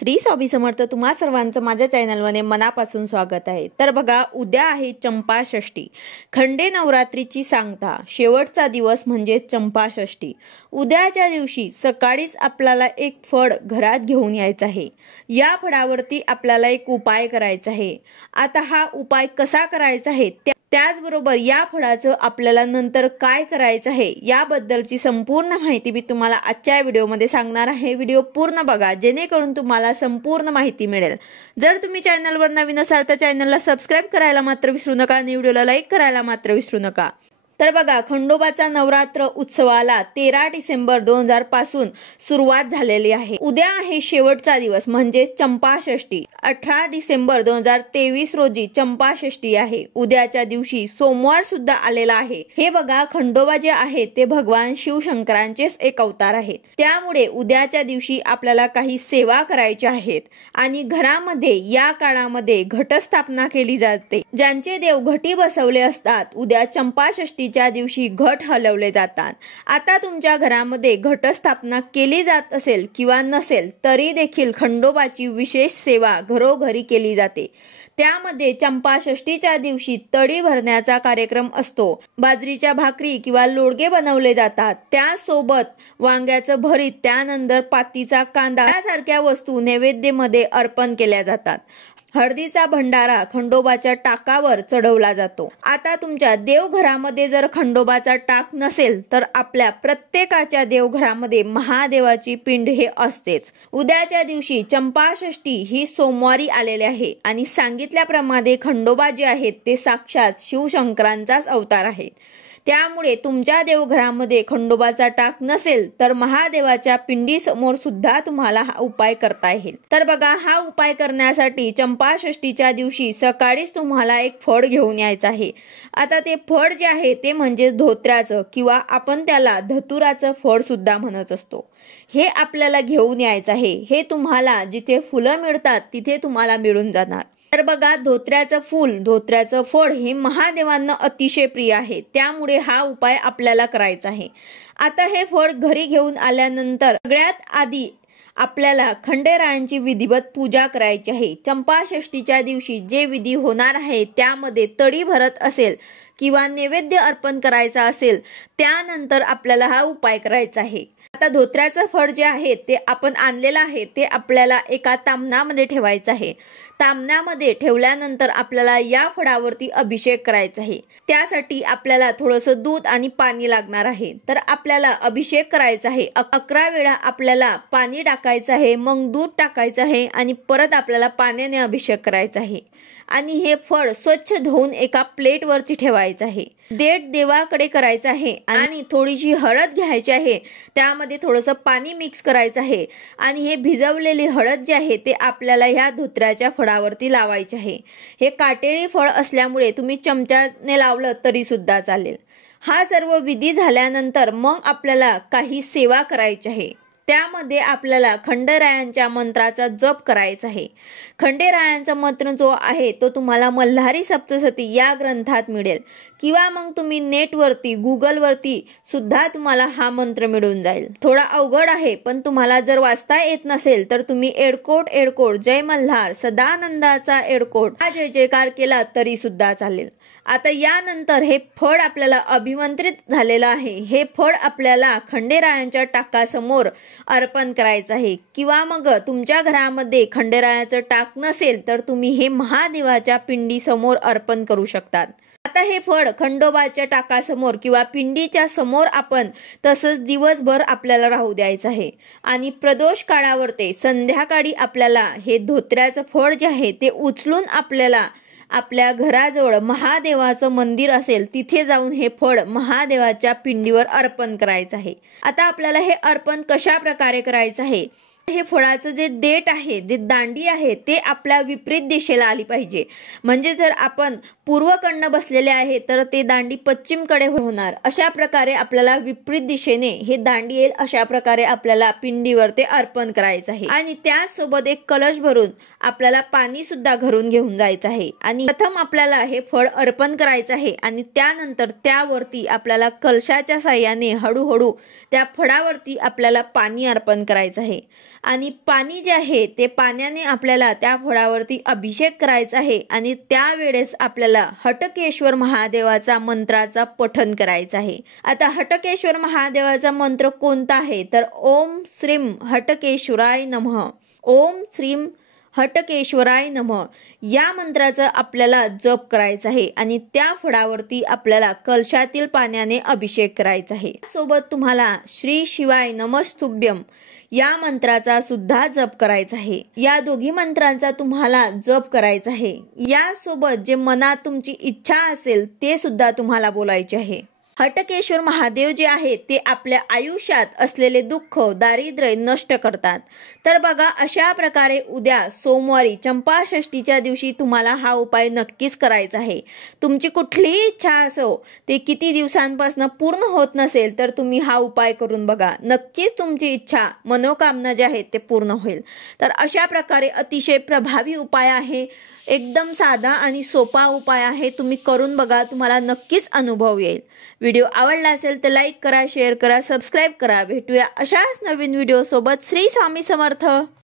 श्री स्वामी समर्थ तुम्हा सर्वांचं माझ्या चॅनलमध्ये मनापासून स्वागत आहे। तर बघा, उद्या आहे चंपाषष्ठी, खंडे नवरात्रीची सांगता, शेवटचा दिवस म्हणजे चंपाषष्ठी। उद्याच्या दिवशी सकाळीच आपल्याला एक फळ घरात घेऊन यायचं आहे। या फळावरती आपल्याला एक उपाय करायचा आहे। आता हा उपाय कसा करायचा आहे, त्याचबरोबर या फळाचं आपल्याला नंतर काय करायचं आहे याबद्दलची संपूर्ण माहिती मी तुम्हाला आजच्या व्हिडिओमध्ये सांगणार आहे। व्हिडिओ पूर्ण बघा जेणेकरून तुम्हाला संपूर्ण माहिती मिळेल। जर तुम्ही चॅनलवर नवीन असाल तर चॅनलला सबस्क्राइब करायला मात्र विसरू नका आणि व्हिडिओला लाईक करायला मात्र विसरू नका। तर बघा, खंडोबाचा नवरात्र उत्सवाला 13 डिसेंबर 2000 पासून सुरुवात झालेली आहे। उद्या आहे शेवटचा दिवस म्हणजे चंपाषष्ठी। 18 डिसेंबर 2023 रोजी चंपाषष्ठी आहे। उद्याच्या दिवशी सोमवार सुद्धा आलेला आहे। हे बघा, खंडोबा जे आहे ते भगवान शिवशंकरांचेच एक अवतार आहेत। त्यामुळे उद्याच्या दिवशी आपल्याला काही सेवा करायच्या आहेत आणि घरामध्ये या काळामध्ये घटस्थापना केली जाते। ज्यांचे देव घटी बसवले असतात उद्या चंपाषष्ठी च्या दिवशी घट हलवले जातात। आता तुमच्या घरामध्ये घटस्थापना केली जात असेल किंवा नसेल तरी देखील खंडोबाची विशेष सेवा घरोघरी केली जाते। त्यामध्ये चंपाषष्ठीच्या दिवशी तळी भरण्याचा कार्यक्रम असतो। बाजरीच्या भाकरी किंवा लोडगे बनवले जातात, त्यासोबत वांग्याचं भरीत, त्यानंतर पातीचा कांदा यासारख्या वस्तू नैवेद्यामध्ये अर्पण केल्या जातात। हळदीचा भंडारा खंडोबाच्या टाकावर चढवला जातो। आता तुमच्या देवघरामध्ये जर खंडोबाचा टाक नसेल तर आपल्या प्रत्येकाच्या देवघरामध्ये महादेवाची पिंड हे असतेच। उद्याच्या दिवशी चंपाषष्ठी ही सोमवारी आलेली आहे आणि सांगितल्याप्रमाणे खंडोबा जे आहेत ते साक्षात शिवशंकरांचाच अवतार आहेत। त्यामुळे तुमच्या देवघरामध्ये खंडोबाचा टाक नसेल तर महादेवाच्या पिंडी समोर सुद्धा तुम्हाला हा उपाय करता येईल। तर बघा, हा उपाय करण्यासाठी चंपाषष्ठीच्या दिवशी सकाळीच तुम्हाला एक फळ घेऊन यायचं आहे। आता ते फळ जे आहे ते म्हणजे धोत्र्याचं किंवा आपण त्याला धतुराचं फळ सुद्धा म्हणत असतो। हे आपल्याला घेऊन यायचं आहे। हे तुम्हाला जिथे फुलं मिळतात तिथे तुम्हाला मिळून जाणार। तर बघा, धोत्र्याचं फळ हे महादेवांना अतिशय प्रिय आहे। त्यामुळे हा उपाय आपल्याला करायचा आहे। आता हे फळ घरी घेऊन आल्यानंतर सगळ्यात आधी आपल्याला खंडेरायांची विधिवत पूजा करायची आहे। चंपाषष्ठीच्या दिवशी जे विधी होणार आहे त्यामध्ये तळी भरत असेल किंवा नैवेद्य अर्पण करायचा असेल त्यानंतर आपल्याला हा उपाय करायचा आहे। आता धोत्र्याचं फळ जे आहे ते आपण आणलेलं आहे ते आपल्याला एका तामणामध्ये ठेवायचं आहे। तामण्यामध्ये ठेवल्यानंतर आपल्याला या फळावरती अभिषेक करायचा आहे। त्यासाठी आपल्याला थोडंसं दूध आणि पाणी लागणार आहे। तर आपल्याला अभिषेक करायचा आहे। 11 वेळा आपल्याला पाणी टाकायचं आहे, मग दूध टाकायचं आहे आणि परत आपल्याला पाण्याने अभिषेक करायचा आहे। आणि हे फळ स्वच्छ धुवून एका प्लेटवरती ठेवायचं आहे। देठ देवाकडे करायचं आहे आणि थोडीशी हळद घ्यायची आहे, त्यामध्ये थोडंसं पाणी मिक्स करायचं आहे आणि हे भिजवलेली हळद जे आहे ते आपल्याला ह्या धोत्र्याच्या फळावरती लावायचे आहे। हे काटेरी फळ असल्यामुळे तुम्ही चमच्याने लावलं तरी सुद्धा चालेल। हा सर्व विधी झाल्यानंतर मग आपल्याला काही सेवा करायची आहे। त्यामध्ये आपल्याला खंडेरायांच्या मंत्राचा जप करायचा आहे। खंडेरायांचा मंत्र जो आहे तो तुम्हाला मल्हारी सप्तशती या ग्रंथात मिळेल किंवा मग तुम्ही नेटवरती गुगलवरती सुद्धा तुम्हाला हा मंत्र मिळून जाईल। थोडा अवघड आहे, पण तुम्हाला जर वाचता येत नसेल तर तुम्ही एडकोट एडकोट जय मल्हार सदानंदाचा एडकोट हा जय जयकार केला तरी सुद्धा चालेल। आता यानंतर हे फळ आपल्याला अभिमंत्रित झालेलं आहे। हे फळ आपल्याला खंडेरायांच्या टाकासमोर अर्पण करायचं आहे किंवा मग तुमच्या घरामध्ये खंडेरायाचं टाक नसेल तर तुम्ही हे महादेवाच्या पिंडी समोर अर्पण करू शकतात। आता हे फळ खंडोबाच्या टाकासमोर किंवा पिंडीच्या समोर आपण तसंच दिवसभर आपल्याला राहू द्यायचं आहे आणि प्रदोष काळावरती संध्याकाळी आपल्याला हे धोत्र्याचं फळ जे आहे ते उचलून आपल्याला आपल्या घराजवळ महादेवाचं मंदिर असेल तिथे जाऊन हे फळ महादेवाच्या पिंडीवर अर्पण करायचं आहे। आता आपल्याला हे अर्पण कशा प्रकारे करायचं आहे, हे फळाचं जे देठ आहे, जे दांडी आहे ते आपल्या विपरीत दिशेला आली पाहिजे। म्हणजे जर आपण पूर्वकडनं बसलेले आहे तर ते दांडी पश्चिमकडे होणार। अशा प्रकारे आपल्याला विपरीत दिशेने हे दांडी येईल, अशा प्रकारे आपल्याला पिंडीवर ते अर्पण करायचं आहे। आणि त्यासोबत एक कलश भरून आपल्याला पाणी सुद्धा घरून घेऊन जायचं आहे आणि प्रथम आपल्याला हे फळ अर्पण करायचं आहे आणि त्यानंतर त्यावरती आपल्याला कलशाच्या साहाय्याने हळूहळू त्या फळावरती आपल्याला पाणी अर्पण करायचं आहे। आणि पाणी जे आहे ते पाण्याने आपल्याला त्या फळावरती अभिषेक करायचा आहे आणि त्यावेळेस आपल्याला हटकेश्वर महादेवाचा मंत्राचा पठण करायचं आहे। आता हटकेश्वर महादेवाचा मंत्र कोणता आहे तर ओम श्रीम हटकेश्वराय नमः, ओम श्रीम हटकेश्वराय नमः या मंत्राचा आपल्याला जप करायचा आहे आणि त्या फळावरती आपल्याला कलशातील पाण्याने अभिषेक करायचा आहे। सोबत तुम्हाला श्री शिवाय नमस्तुभ्यम या मंत्राचा सुद्धा जप करायचा आहे। या दोघी मंत्रांचा तुम्हाला जप करायचा आहे। यासोबत जे मनात तुमची इच्छा असेल ते सुद्धा तुम्हाला बोलायचे आहे। हटकेश्वर महादेव जे आहे ते आपल्या आयुष्यात असलेले दुःख दारिद्र्य नष्ट करतात। तर बघा अशा प्रकारे उद्या सोमवारी चंपाषष्ठीच्या दिवशी तुम्हाला हा उपाय नक्कीच करायचा आहे। तुमची कुठलीही इच्छा असो ते किती दिवसांपासून पूर्ण होत नसेल तर तुम्ही हा उपाय करून बघा, नक्कीच तुमची इच्छा मनोकामना जे आहेत ते पूर्ण होईल। तर अशा प्रकारे अतिशय प्रभावी उपाय आहे, एकदम साधा आणि सोपा उपाय आहे। तुम्ही करून बघा, तुम्हाला नक्कीच अनुभव येईल। व्हिडिओ आवडला असेल तर लाईक करा, शेअर करा, सबस्क्राईब करा। भेटूया अशाच नवीन व्हिडिओ सोबत। श्री स्वामी समर्थ।